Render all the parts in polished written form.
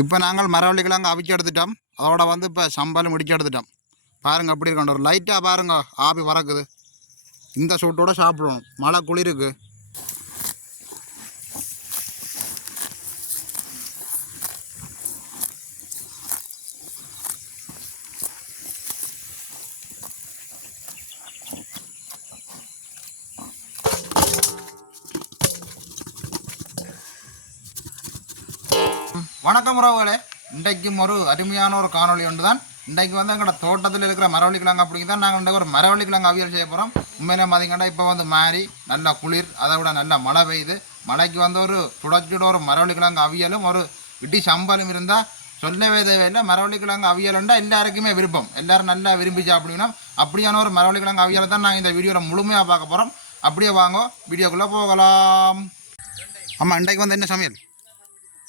இப்போ நாங்கள் மரவள்ளிக்கிழங்கு அவிச்சு எடுத்துட்டோம். அதோட வந்து இப்போ சம்பளம் முடிச்சு எடுத்துட்டோம். பாருங்கள் அப்படி இருக்கணும். ஒரு லைட்டாக பாருங்க ஆப்பி பறக்குது. இந்த சூட்டோட சாப்பிடணும். மழை குளிருக்கு. வணக்கம் உறவுகளே, இன்றைக்கும் ஒரு அருமையான ஒரு காணொலி ஒன்று தான். இன்றைக்கு வந்து எங்களோட தோட்டத்தில் இருக்கிற மரவள்ளிக்கிழங்கு அப்படிங்க தான் நாங்கள் இன்றைக்கு ஒரு மரவள்ளிக்கிழங்கு அவியல் செய்ய போகிறோம். உண்மையிலே பார்த்தீங்கன்னா இப்போ வந்து மாறி நல்லா குளிர், அதை விட நல்லா மழை பெய்யுது. மழைக்கு வந்து ஒரு துடைச்சிட ஒரு மரவள்ளிக்கிழங்கு அவியலும் ஒரு இடி சம்பலும் இருந்தால் சொல்லவே தேவையில்லை. மரவள்ளிக்கிழங்கு அவியலுண்டா எல்லாருக்குமே விருப்பம், எல்லோரும் நல்லா விரும்பி சாப்பிடணும். அப்படியான ஒரு மரவள்ளிக்கிழங்கு அவியலை தான் நாங்கள் இந்த வீடியோவில் முழுமையாக பார்க்க போகிறோம். அப்படியே வாங்க வீடியோக்குள்ளே போகலாம். ஆமாம், இன்றைக்கு வந்து என்ன சமையல்?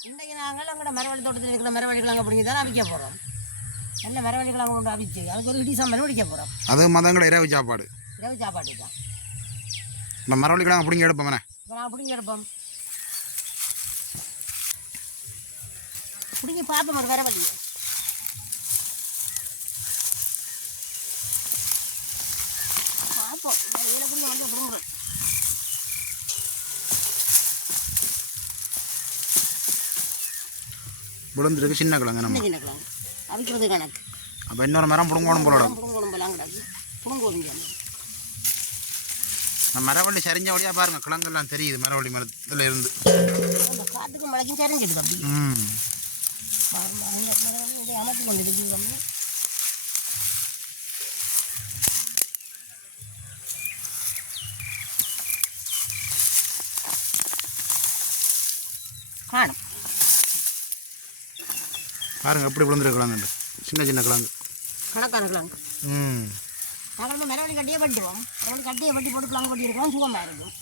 இன்றைக்கு நாங்கள் எங்களோட மரவள்ளி தோட்டத்தில் இருக்கிற மரவள்ளிக்கிழங்கு அப்படிங்க தான் அவிக்க போகிறோம். நல்ல மரவள்ளிக்கிழங்கு கொண்டு அவிச்சு அதுக்கு ஒரு இடி சம்பளம் பிடிக்க போகிறோம். அது மதங்களை இரவு சாப்பாடு. இரவு சாப்பாடு தான் நம்ம மரவள்ளிக்கிழங்கு பிடிங்க எடுப்போம். இப்போ நான் பிடிங்க எடுப்போம். பிடிங்க பார்ப்போம் ஒரு மரவள்ளி. பார்ப்போம் ஏழை வந்து பிடுங்குறோம். விழுந்துருக்கு சின்ன கிழங்கு. நம்ம சின்ன கிழங்கு அவிக்கிறது கணக்கு. அப்போ இன்னொரு மரம் பிடுங்கணும் போல. பிடுங்கோணும் கிடக்கு பிடுங்கோணும். நம்ம மரவள்ளி சரிஞ்ச வழியாக பாருங்க, கிழங்கெல்லாம் தெரியுது மரவள்ளி மரத்தில் இருந்து. காற்றுக்கு மழைக்கும் சரிஞ்சிடுது அப்படி. அமர்த்தி கொண்டு இருக்கு. காணும் பாருங்க எப்படி விழுந்துருக்கலாங்க. சின்ன சின்ன கிழங்கு, கணக்கான கிழங்கு. நாங்கள் வந்து மரவள்ளி கட்டியே பட்டுவோம். மரவள்ளி கட்டியை பட்டி போட்டு கிழங்கு பட்டி இருக்கலாம், சுகமாக இருக்கும்.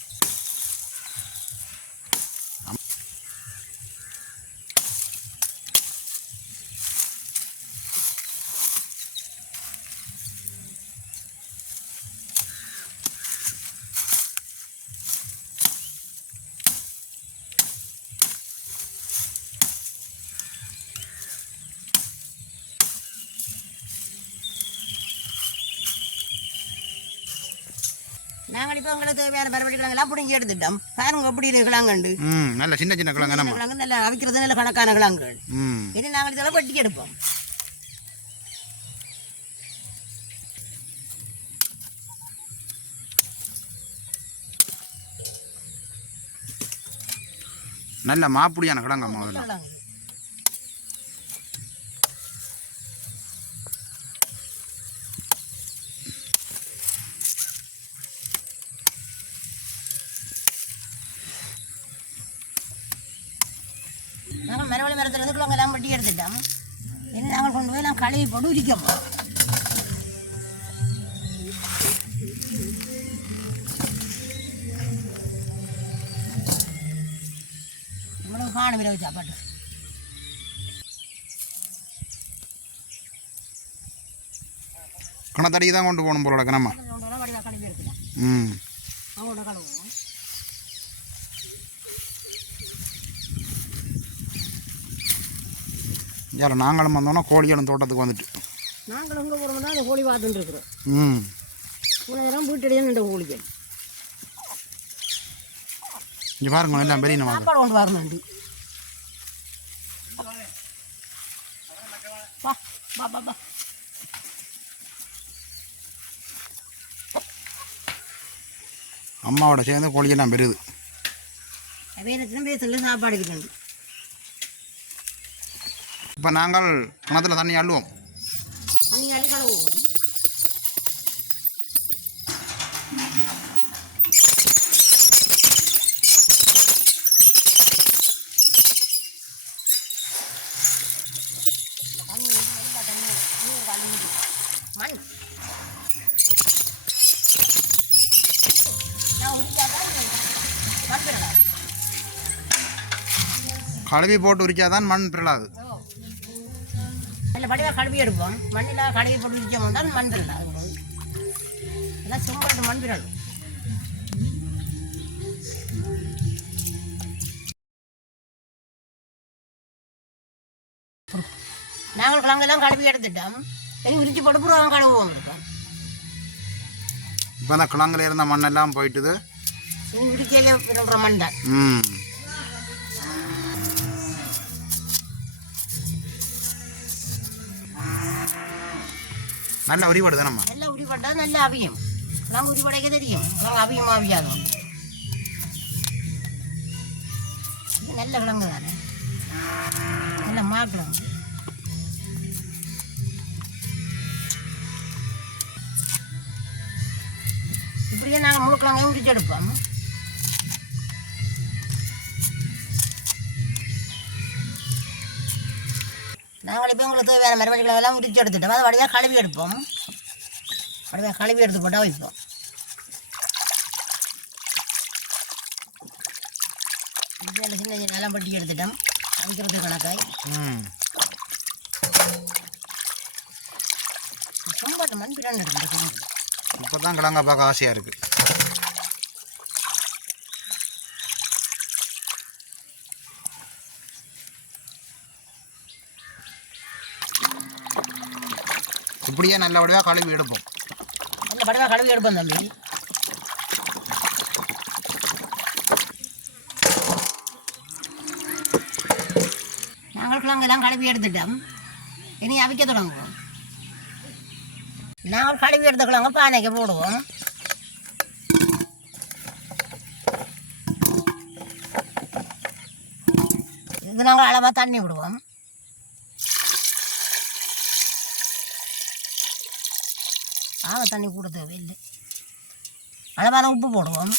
நாங்கள் இப்போ உங்களுக்கு தேவையான மரவள்ளிக்கிழங்கெல்லாம் பிடிங்கி எடுத்துட்டோம். பாருங்க எப்படி கிழங்கு. நல்ல சின்ன சின்ன கிழங்கு. கிழங்கு நல்லா அவிக்கிறது நல்ல கணக்கான கிழங்கு. இனி நாங்கள் இதெல்லாம் வெட்டி எடுப்போம். நல்ல மாப்புடியான கிழங்கு முதல்ல. நாங்கள் மரவள்ளி மரத்துலேருந்து கிழங்கெல்லாம் வெட்டி எடுத்துட்டோம். இனி நாங்கள் கொண்டு போய் நாங்கள் கழுவி போட்டு உரிக்கோம். நம்மளும் காணும் இரவு சாப்பாட்டு. கணத்தடிக்கு தான் கொண்டு போகணும் போல நம்ம. கழுவி எடுத்துட்டோம். அவங்களோட கழுவுவோம். யாரும் நாங்களும் வந்தோன்னா கோழிகளும் தோட்டத்துக்கு வந்துட்டு நாங்கள் எங்கே போகிறோம்னா அந்த கோழி பார்த்துட்டு இருக்கிறோம். இவ்வளோ நேரம் வீட்டடியே நின்று கோழிகள். இங்கே பாருங்க எல்லாம் பெரிய சாப்பாடு கொண்டு வரணும். பா பா பா அம்மாவோட சேர்ந்து கோழியெல்லாம் பெருது. வேறு பேசல சாப்பாடு கிட்ட. இப்போ நாங்கள் கிணத்துல தண்ணி அள்ளுவோம். தண்ணி அள்ளி கழுவுவோம். மண் கழுவி போட்டு உரிச்சாதான் மண் பிறலாது. அதில் படிவாக கழுவி எடுப்போம். மண்ணில் கழுவி போட்டு உரிச்சோம் தான் மண் பிறலாது. எல்லாம் சும்மா மண் பிறலும். நாங்கள் கிழங்கெல்லாம் கழுவி எடுத்துட்டோம். இனி உரிச்சு போட்டு புறம் கழுவுவோம் இருக்கோம். இப்போ அந்த கிழங்குல இருந்த மண்ணெல்லாம் போயிட்டுது. இனி உரிக்கையில விடுற மண் தான். நல்ல உரிபடு தானம்மா? நல்லா உரிபட்டா நல்லா அவியும். கிழங்கு உரிபடைக்க தெரியும். கிழங்கு அவியும் அவியாதும். இது நல்ல கிழங்கு தானே, நல்ல மாக்கிழங்கு. இப்படியே நாங்கள் முழு கிழங்கையும் உரிச்சு எடுப்போம். நாங்கள் இப்போ உங்களுக்கு தேவையான மரவள்ளி கிழங்கெல்லாம் உரிச்சு எடுத்துட்டோம். அதை வடிவாக கழுவி எடுப்போம். வடிவாக கழுவி எடுத்து போட்டால் வைப்போம். சின்ன சின்ன நிலம் பட்டி எடுத்துட்டோம். அவிக்கிறது கணக்காய் சும்பாட்டு மண் பின்னாடி எடுக்கணும். இப்போ தான் கிழங்க பார்க்க ஆசையாக இருக்குது. இப்படியே நல்ல வடிவாக கழுவி எடுப்போம். நல்ல வடிவாக கழுவி எடுப்போம் தம்பி. நாங்கள் கிழங்கெல்லாம் கழுவி எடுத்துட்டோம். இனி அவிக்க தொடங்குவோம். நாங்கள் கழுவி எடுத்த கிழங்க பானைக்கு போடுவோம். இது நாங்கள் அளவாக தண்ணி விடுவோம். தண்ணி கூட தேவையில்லை. அளவான உப்பு போடுவோம்.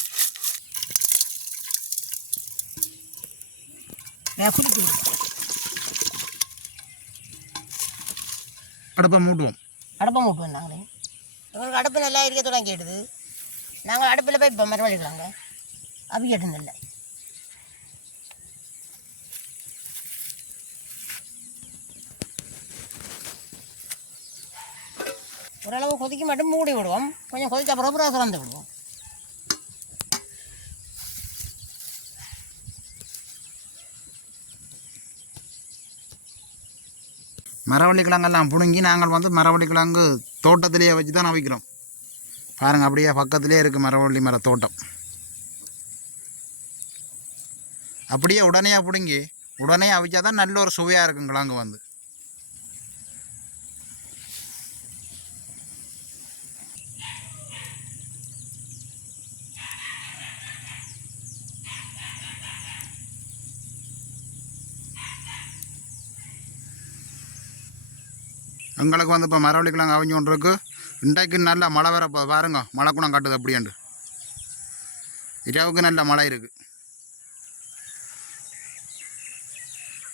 குடிக்க அடுப்பை மூட்டுவோம். அடுப்பை மூட்டுவோம். நாங்களே எங்களுக்கு அடுப்பு நல்லா இருக்க தொடங்கிடுது. நாங்கள் அடுப்பில் போய் இப்போ மரவழிக்கலாங்க அவிக்கட்டும் இல்லை. ஓரளவு கொதிக்க மட்டும் மூடி விடுவோம். கொஞ்சம் கொதிச்ச அப்புறம் திறந்து விடுவோம். மரவள்ளி கிழங்கெல்லாம் பிடுங்கி நாங்கள் மரவள்ளி கிழங்கு தோட்டத்திலேயே வச்சு தான் அவிக்கிறோம். பாருங்கள், அப்படியே பக்கத்திலே இருக்குது மரவள்ளி மர தோட்டம். அப்படியே உடனே பிடுங்கி உடனே அவிச்சா தான் நல்ல ஒரு சுவையாக இருக்கும் கிழங்கு. எங்களுக்கு இப்போ மரவள்ளி கிழங்கு அவிஞ்சு கொண்டு இருக்கு. இன்றைக்கு நல்ல மழை வர பாருங்க, மழை குணம் காட்டுது. அப்படியாண்டு இரவுக்கு நல்ல மழை இருக்குது.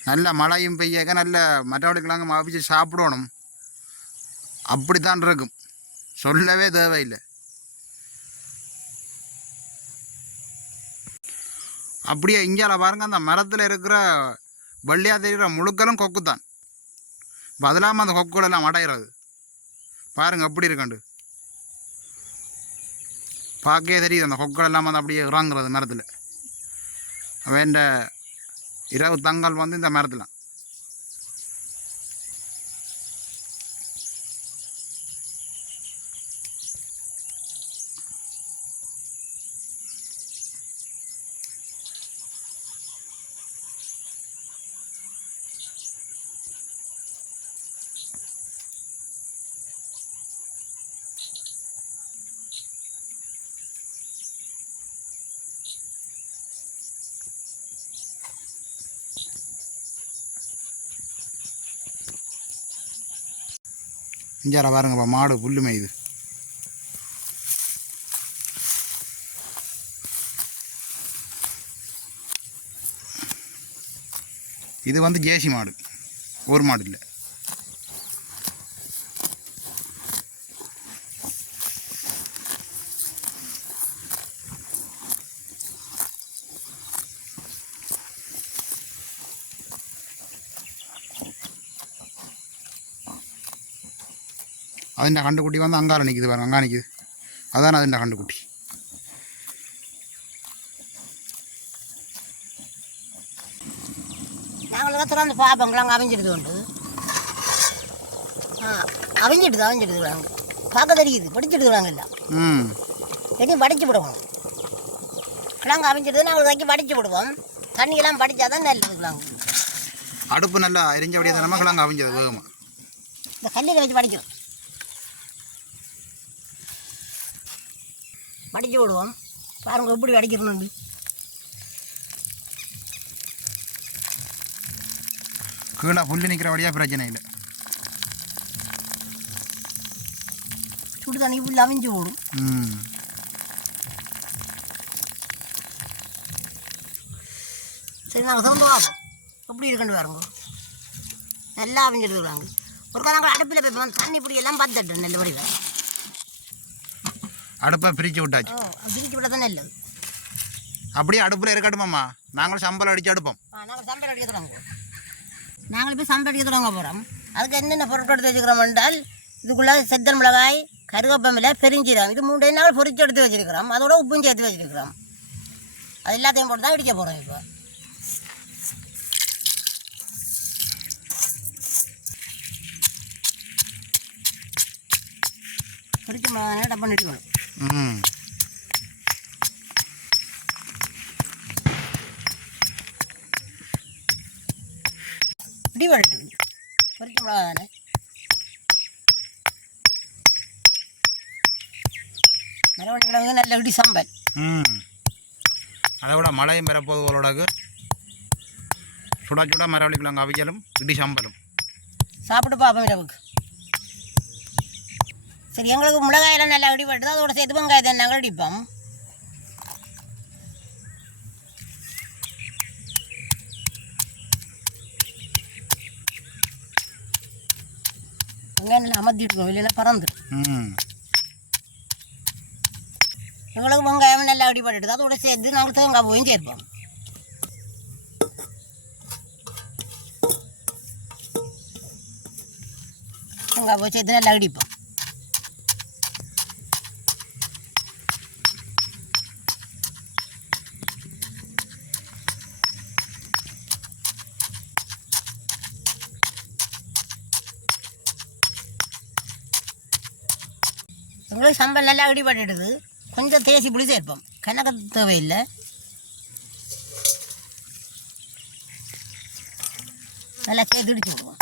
நல்ல மழையும் பெய்யாக்க நல்ல மரவள்ளி கிழங்கு அவிச்சு சாப்பிடணும். அப்படித்தான் இருக்கும், சொல்லவே தேவையில்லை. அப்படியே இஞ்சால பாருங்க, அந்த மரத்தில் இருக்கிற வெள்ளையாக தெரிகிற முழுக்களும் கொக்கு தான். இப்போ அதெல்லாம் அந்த கொக்குகளெல்லாம் அடையிறது பாருங்கள் எப்படி இருக்காண்டு. பார்க்கவே தெரியுது அந்த கொக்குகள் எல்லாம் அப்படியே இறங்குறது மரத்தில். அவன் இரவு தங்கல் இந்த மரத்தில். இஞ்சார பாருங்கப்பா, மாடு புல்லு மேயுது. இது ஜேசி மாடு, ஒரு மாடு இல்லை. അതിൻ്റെ കണ്ടുകുട്ടി അങ്കാല നിൽക്കുന്നത് പറഞ്ഞു, അങ്ങാ നിൽക്കുന്നത്, അതാണ് അതിൻ്റെ കണ്ടുകുട്ടി. ഞങ്ങളൊക്കെ തുറന്ന് പാപങ്ങളങ്ങ് അവിഞ്ഞിരുന്നുണ്ട്. அவிஞ்சிடுதுக்குறாங்க. பார்க்க தெரியுது, படிச்சிடுக்குறாங்க எல்லாம். இனி வடிச்சு விடுவோம். கிழங்கு அவிஞ்சிடுது, நாங்கள் தைக்கி வடிச்சு விடுவோம். தண்ணியெல்லாம் படித்தாதான் நல்லதுக்குறாங்க. அடுப்பு நல்லா எரிஞ்சபடியே தானே கிழங்கு அவிஞ்சது வேகமாக. இந்த கல்லில் வச்சு வடிக்கிறோம். வடிச்சு விடுவோம். பாருங்க எப்படி வடிக்கிறோம். கீழே புல்லு நிற்கிறபடியாக பிரச்சனை இல்லை. சுடு தண்ணி புல்லு அவிஞ்சு ஓடும். சரி, நாங்கள் சொந்த பார்ப்போம் எப்படி இருக்குன்னு பாருங்க. நல்லா அவிஞ்சிடுறாங்க. ஒரு நாங்கள் அடுப்பில் போய் தண்ணி இப்படி எல்லாம் பார்த்துட்டோம். நல்ல வடிவில் அடுப்பை பிரித்து விட்டாச்சு. பிரித்து விட்டால் தான் நல்லது. அப்படியே அடுப்பில் இருக்கட்டுமாம்மா? நாங்கள் சம்பளம் அடித்து அடுப்போம். நாங்கள் சம்பளம் அடிக்க தொடங்குவோம். நாங்கள் போய் சம்பளம் அடிக்க தொடங்க போகிறோம். அதுக்கு என்னென்ன பொருட்கள் எடுத்து வச்சுக்கிறோம் என்றால், இதுக்குள்ளே செத்தல் மிளகாய், கருவேப்பமில்லை, பெருஞ்சீரகம், இது 3 நாள் பொரிச்சு எடுத்து வச்சுருக்கிறோம். அதோட உப்பும் சேர்த்து வச்சுருக்கிறோம். அது எல்லாத்தையும் போட்டு தான் இடிக்க போகிறோம். இப்போ பொரிச்ச மிளகாய் டப்பா இடிக்கணும். இடி வளட்டு பொரிச்ச மிளகாய் தானே. மரவள்ளி கிழங்கு நல்ல இடி சம்பல். அதை விட மழையும் பெறப்போது சுட சுட மரவள்ளி கிழங்கு அவியலும் இடி சம்பலும் சாப்பிட்டு பார்ப்போம் இரவுக்கு. சரி, எங்களுக்கு மிளகாயெல்லாம் நல்லா இடிபட்டுது. அதோட சேர்த்து வெங்காயத்தை நாங்கள் இடிப்போம். வெங்காயம் நல்லா அமர்த்திட்டுருக்கோம், இல்லைன்னா பறந்துடும். எங்களுக்கு வெங்காயம் நல்லா அடிபட்டுது. அதோட சேர்த்து நாங்கள் தேங்காய் பூவையும் சேர்ப்போம். தேங்காய் பூவை சேர்த்து நல்லா அடிப்போம். எங்களுக்கு சம்பல் நல்லா அடிபட்டுடுது. கொஞ்சம் தேசி புளி சேர்ப்போம். கணக்கு தேவையில்லை. நல்லா சேர்த்து இடிச்சு விடுவோம்.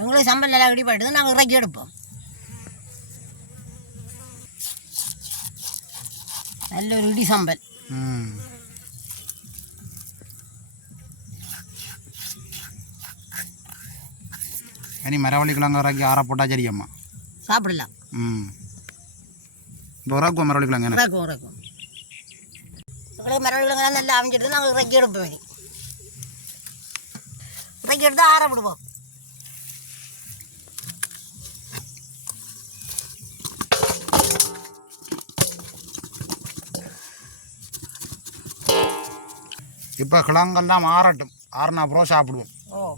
எங்களுக்கு சம்பல் நல்லா அடிபட்டுது. நாங்கள் இறக்கி எடுப்போம். நல்ல ஒரு இடி சம்பல். இனி மரவள்ளி கிழங்கு இறக்கி ஆற போட்டால் சரியம்மா சாப்பிடலாம். இப்போ இறக்குவோம் மரவள்ளி கிழங்கு. இறக்கும் எங்களுக்கு மரவள்ளி கிழங்கு நல்லா அவிஞ்சிட்டு நாங்கள் இறக்கி எடுப்போம். இறக்கி எடுத்து ஆற விடுவோம். இப்போ கிழங்கெல்லாம் ஆறட்டும். ஆறுனா அப்புறம் சாப்பிடுவோம்.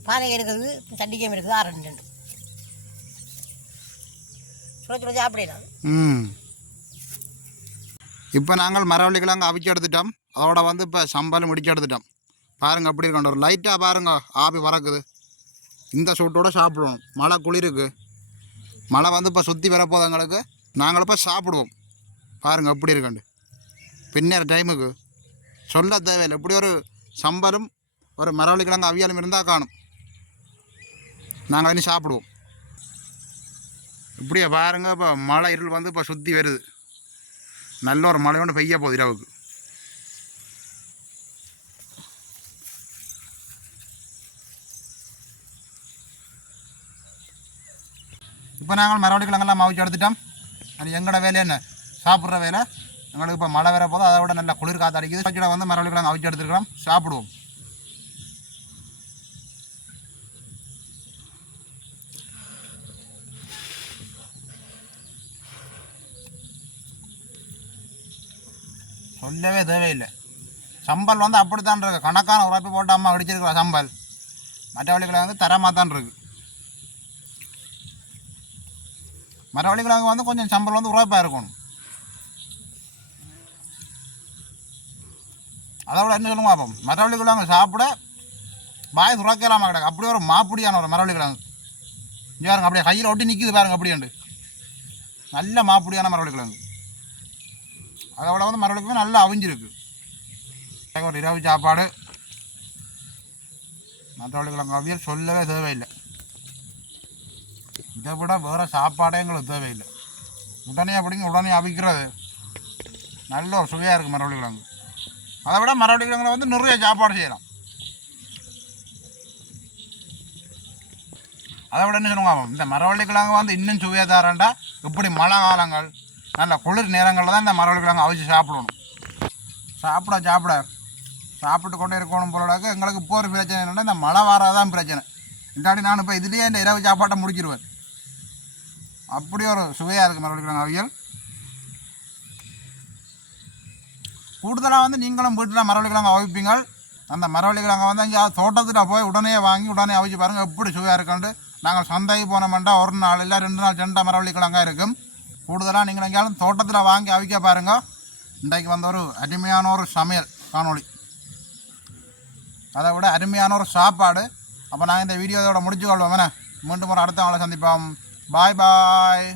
பானை இருக்குது, சண்டிக்கையும் இருக்குது. ஆறண்டு சுட சுட சாப்பிடலாம். இப்போ நாங்கள் மரவள்ளி கிழங்கு அவிச்சு எடுத்துட்டோம். அதோட இப்போ சம்பளம் முடிச்சு எடுத்துட்டோம். பாருங்கள் எப்படி இருக்கணும். ஒரு லைட்டாக பாருங்க ஆப்பி பறக்குது. இந்த சூட்டோடு சாப்பிடுவோம். மழை குளிருக்கு. மழை இப்போ சுற்றி வரப்போது எங்களுக்கு. நாங்கள் இப்போ சாப்பிடுவோம். பாருங்கள் எப்படி இருக்கண்டு. பின்னர் டைமுக்கு சொல்ல தேவையில்லை. எப்படி ஒரு சம்பலும் ஒரு மரவள்ளி கிழங்கு அவியாலும் இருந்தால் காணும். நாங்கள் இனி சாப்பிடுவோம். இப்படியே பாருங்கள். இப்போ மழை இருள் இப்போ சுற்றி வருது. நல்ல ஒரு மழை ஒன்று பெய்ய போகுது இரவுக்கு. இப்போ நாங்கள் மரவள்ளி கிழங்கெல்லாம் அவிச்சு எடுத்துட்டோம். அது எங்களோட வேலை என்ன? சாப்பிட்ற வேலை. எங்களுக்கு இப்போ மழை வர போது அதை விட நல்ல குளிர் காற்று அடிக்குது. மரவள்ளி கிழங்கு அவிச்சு எடுத்துருக்கிறோம். சாப்பிடுவோம். சொல்லவே தேவையில்லை. சம்பல் அப்படித்தான் இருக்குது. கணக்கான உரைப்பு போட்டு அம்மா அடிச்சிருக்கிற சம்பல். மரவள்ளி கிழங்கு தரமாக தான் இருக்குது. மரவள்ளி கிழங்கு கொஞ்சம் சம்பல் உரைப்பாக இருக்கணும். அதை விட என்ன சொல்லுங்க பார்ப்போம், மரவள்ளி கிழங்கு சாப்பிட பாய் துறக்கலாமா கிடக்கு. அப்படியே ஒரு மாப்பிடியான ஒரு மரவள்ளி கிழங்கு இங்கே பாருங்க, அப்படியே கையில் ஒட்டி நிற்கிது பாருங்க, அப்படியாண்டு நல்ல மாப்பிடியான மரவள்ளி கிழங்கு. அதை விட வந்து மரவள்ளி கிழங்கு நல்லா அவிஞ்சிருக்கு. ஒரு இரவு சாப்பாடு மரவள்ளி கிழங்கு அவியல் சொல்லவே தேவையில்லை. இதை விட வேறு சாப்பாடே எங்களுக்கு தேவையில்லை. உடனே அப்படிங்க உடனே அவிக்கிறது நல்ல ஒரு சுவையாக இருக்குது மரவள்ளி கிழங்கு. அதை விட மரவள்ளி கிழங்குல வந்து நிறைய சாப்பாடு செய்யலாம். அதை விட என்ன சொல்லுவாங்க, இந்த மரவள்ளி கிழங்கு வந்து இன்னும் சுவையாக தரேன்டா இப்படி மழை காலங்கள் நல்ல குளிர் நேரங்களில் தான் இந்த மரவள்ளி கிழங்கு அவிச்சு சாப்பிடணும். சாப்பிட்டு கொண்டே இருக்கணும் போலடாக்க. எங்களுக்கு இப்போ ஒரு பிரச்சனை என்னென்னா இந்த மழை வாராதான் பிரச்சனை. இல்லாட்டி நான் இப்போ இதுலேயே இந்த இரவு சாப்பாட்டை முடிச்சிடுவேன். அப்படி ஒரு சுவையாக இருக்குது மரவள்ளி கிழங்கு அவியல். கூடுதலாக வந்து நீங்களும் வீட்டில் மரவள்ளி கிழங்கு அவிப்பீங்க. அந்த மரவள்ளி கிழங்கு வந்து இங்கே தோட்டத்தில் போய் உடனே வாங்கி உடனே அவிச்சு பாருங்கள் எப்படி சுவையாக இருக்குன்ட்டு. நாங்கள் சந்தைக்கு போனோம்னா ஒரு நாள் இல்லை 2 நாள் சென்ற மரவள்ளி கிழங்காக இருக்கும். கூடுதலாக நீங்கள் எங்கேயாலும் தோட்டத்தில் வாங்கி அவிக்க பாருங்கள். இன்றைக்கு வந்து ஒரு அருமையான ஒரு சமையல் காணொளி, அதை விட அருமையான ஒரு சாப்பாடு. அப்போ நாங்கள் இந்த வீடியோவோட முடிச்சு கொள்வோம். மீண்டும் ஒரு அடுத்த நாளை சந்திப்போம். பாய் பாய்.